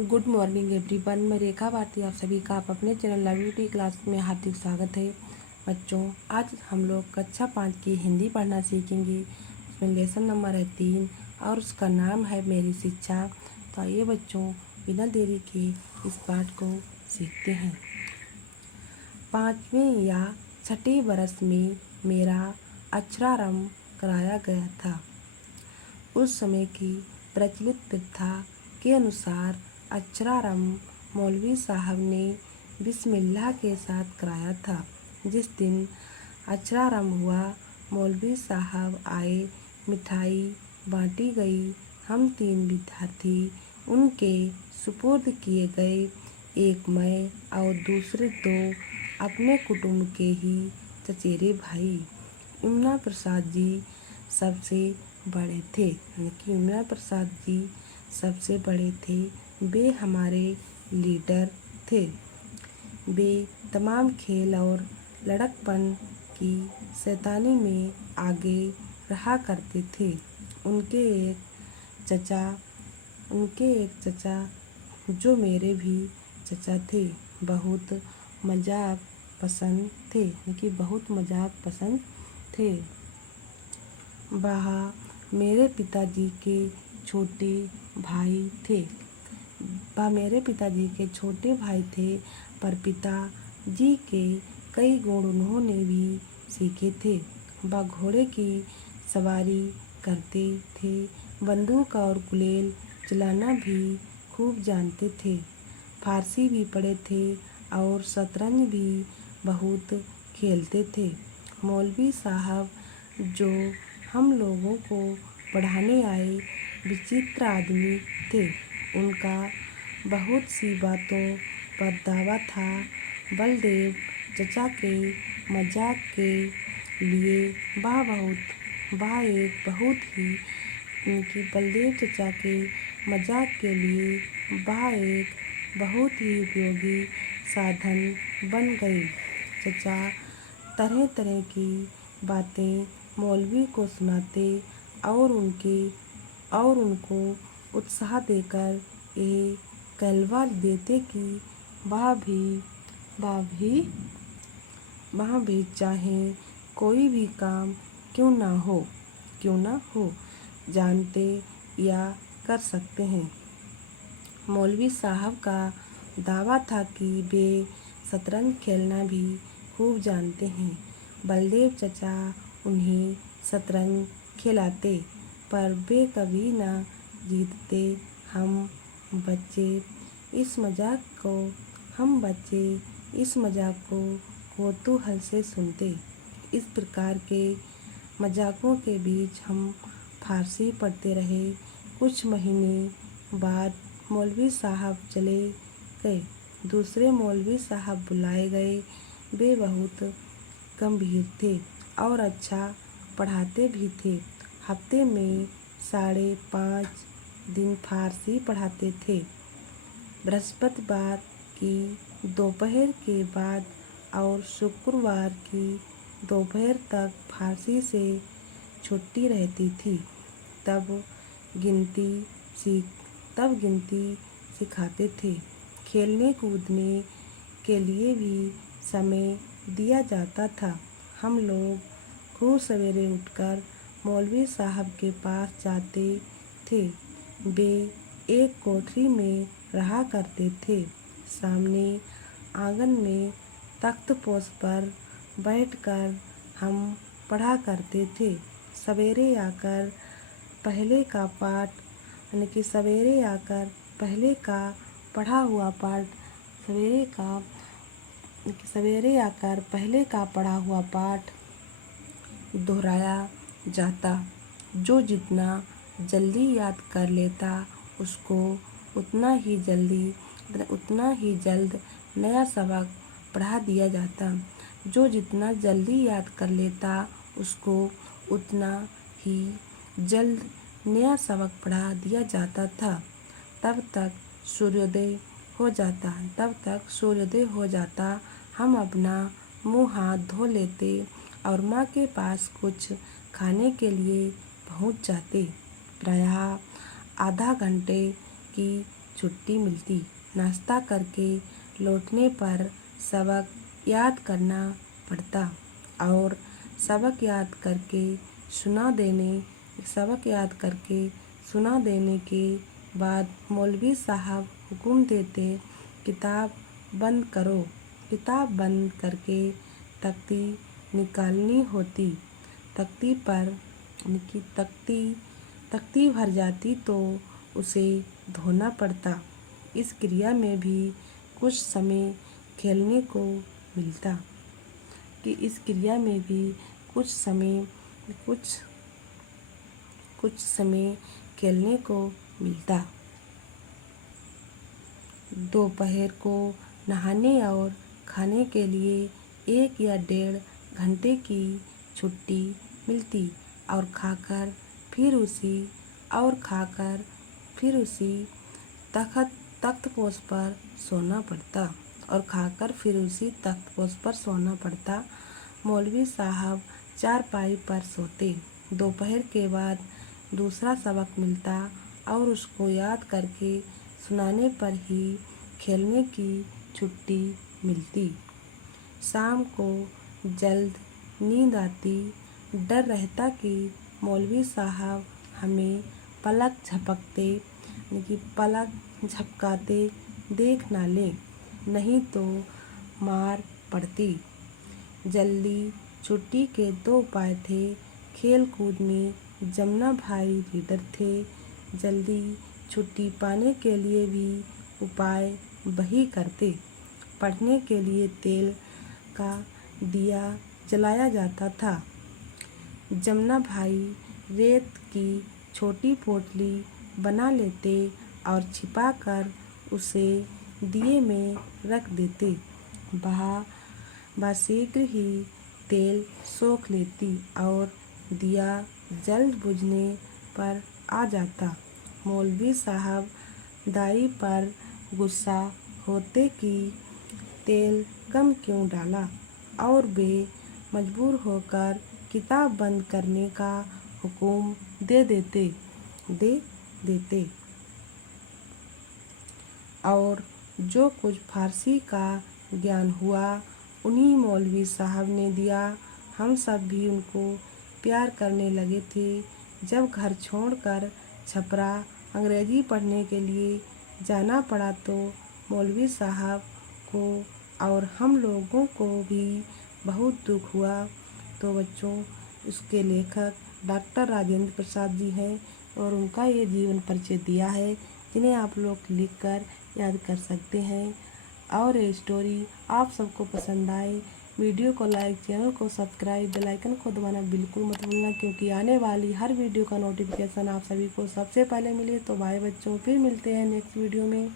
Good morning everyone. मैं रेखा भारती आप सभी का आप अपने चैनल लव यू क्लास में हार्दिक स्वागत है। बच्चों, आज हम लोग कक्षा 5 की हिंदी पढ़ना सीखेंगे। उसमें लेसन नंबर है 3 और उसका नाम है मेरी शिक्षा। तो आइए बच्चों, बिना देरी के इस पाठ को सीखते हैं। 5वें या 6ठे वर्ष में मेरा अक्षरारंभ कराया गया था। उस समय की प्रचलित प्रथा के अनुसार अक्षरारंभ मौलवी साहब ने बिस्मिल्लाह के साथ कराया था। जिस दिन अक्षरारंभ हुआ, मौलवी साहब आए, मिठाई बांटी गई। हम 3 विद्यार्थी उनके सुपुर्द किए गए। एक मैं और दूसरे 2 अपने कुटुंब के ही चचेरे भाई। यमुना प्रसाद जी सबसे बड़े थे, यानी कि यमुना प्रसाद जी सबसे बड़े थे। वे हमारे लीडर थे। वे तमाम खेल और लड़कपन की शैतानी में आगे रहा करते थे। उनके एक चचा जो मेरे भी चचा थे, बहुत मजाक पसंद थे, यानी कि बहुत मजाक पसंद थे। वह मेरे पिताजी के छोटे भाई थे। पर पिताजी के कई गुण उन्होंने भी सीखे थे। वह घोड़े की सवारी करते थे, बंदूक और गुलेल चलाना भी खूब जानते थे, फारसी भी पढ़े थे और शतरंज भी बहुत खेलते थे। मौलवी साहब जो हम लोगों को पढ़ाने आए विचित्र आदमी थे। उनका बहुत सी बातों पर दावा था। बलदेव चचा के मजाक के लिए वह एक बहुत ही उपयोगी साधन बन गए। चचा तरह तरह की बातें मौलवी को सुनाते और उनको उत्साह देकर ये कहलवा देते कि वह भी चाहे कोई भी काम क्यों ना हो जानते या कर सकते हैं। मौलवी साहब का दावा था कि वे शतरंज खेलना भी खूब जानते हैं। बलदेव चचा उन्हें शतरंज खिलाते, पर वे कभी ना जीतते। हम बच्चे इस मजाक को कौतूहल से सुनते। इस प्रकार के मजाकों के बीच हम फारसी पढ़ते रहे। कुछ महीने बाद मौलवी साहब चले गए। दूसरे मौलवी साहब बुलाए गए। वे बहुत गंभीर थे और अच्छा पढ़ाते भी थे। हफ्ते में 5.5 दिन फारसी पढ़ाते थे। बृहस्पतिवार की दोपहर के बाद और शुक्रवार की दोपहर तक फारसी से छुट्टी रहती थी। तब गिनती सिखाते थे। खेलने कूदने के लिए भी समय दिया जाता था। हम लोग खूब सवेरे उठकर मौलवी साहब के पास जाते थे। वे एक कोठरी में रहा करते थे। सामने आंगन में तख्तपोश पर बैठकर हम पढ़ा करते थे। सवेरे आकर पहले का पढ़ा हुआ पाठ दोहराया जाता। जो जितना जल्दी याद कर लेता उसको उतना ही जल्द नया सबक पढ़ा दिया जाता। जो जितना जल्दी याद कर लेता उसको उतना ही जल्द नया सबक पढ़ा दिया जाता था। तब तक सूर्योदय हो जाता। हम अपना मुँह हाथ धो लेते और माँ के पास कुछ खाने के लिए पहुँच जाते। प्रायः आधा घंटे की छुट्टी मिलती। नाश्ता करके लौटने पर सबक याद करना पड़ता और सबक याद करके सुना देने के बाद मौलवी साहब हुक्म देते, किताब बंद करो। किताब बंद करके तख्ती निकालनी होती। तख्ती भर जाती तो उसे धोना पड़ता। इस क्रिया में भी कुछ समय खेलने को मिलता। दोपहर को नहाने और खाने के लिए 1 या 1.5 घंटे की छुट्टी मिलती और खाकर फिर उसी तख्तपोश पर सोना पड़ता। मौलवी साहब चारपाई पर सोते। दोपहर के बाद दूसरा सबक मिलता और उसको याद करके सुनाने पर ही खेलने की छुट्टी मिलती। शाम को जल्द नींद आती। डर रहता कि मौलवी साहब हमें पलक झपकाते देख ना लें, नहीं तो मार पड़ती। जल्दी छुट्टी के 2 उपाय थे। खेल कूद में जमुना भाई लीडर थे। जल्दी छुट्टी पाने के लिए भी उपाय वही करते। पढ़ने के लिए तेल का दिया जलाया जाता था। जमुना भाई रेत की छोटी पोटली बना लेते और छिपाकर उसे दिए में रख देते। शीघ्र ही तेल सोख लेती और दिया जल्द बुझने पर आ जाता। मौलवी साहब दाई पर गुस्सा होते कि तेल कम क्यों डाला और वे मजबूर होकर किताब बंद करने का हुक्म दे देते। और जो कुछ फारसी का ज्ञान हुआ उन्हीं मौलवी साहब ने दिया। हम सब भी उनको प्यार करने लगे थे। जब घर छोड़कर छपरा अंग्रेजी पढ़ने के लिए जाना पड़ा तो मौलवी साहब को और हम लोगों को भी बहुत दुख हुआ। तो बच्चों, इसके लेखक डॉक्टर राजेंद्र प्रसाद जी हैं और उनका ये जीवन परिचय दिया है, जिन्हें आप लोग लिखकर याद कर सकते हैं। और ये स्टोरी आप सबको पसंद आए, वीडियो को लाइक, चैनल को सब्सक्राइब, बेल आइकन को दबाना बिल्कुल मत भूलना, क्योंकि आने वाली हर वीडियो का नोटिफिकेशन आप सभी को सबसे पहले मिले। तो बाय बच्चों, फिर मिलते हैं नेक्स्ट वीडियो में।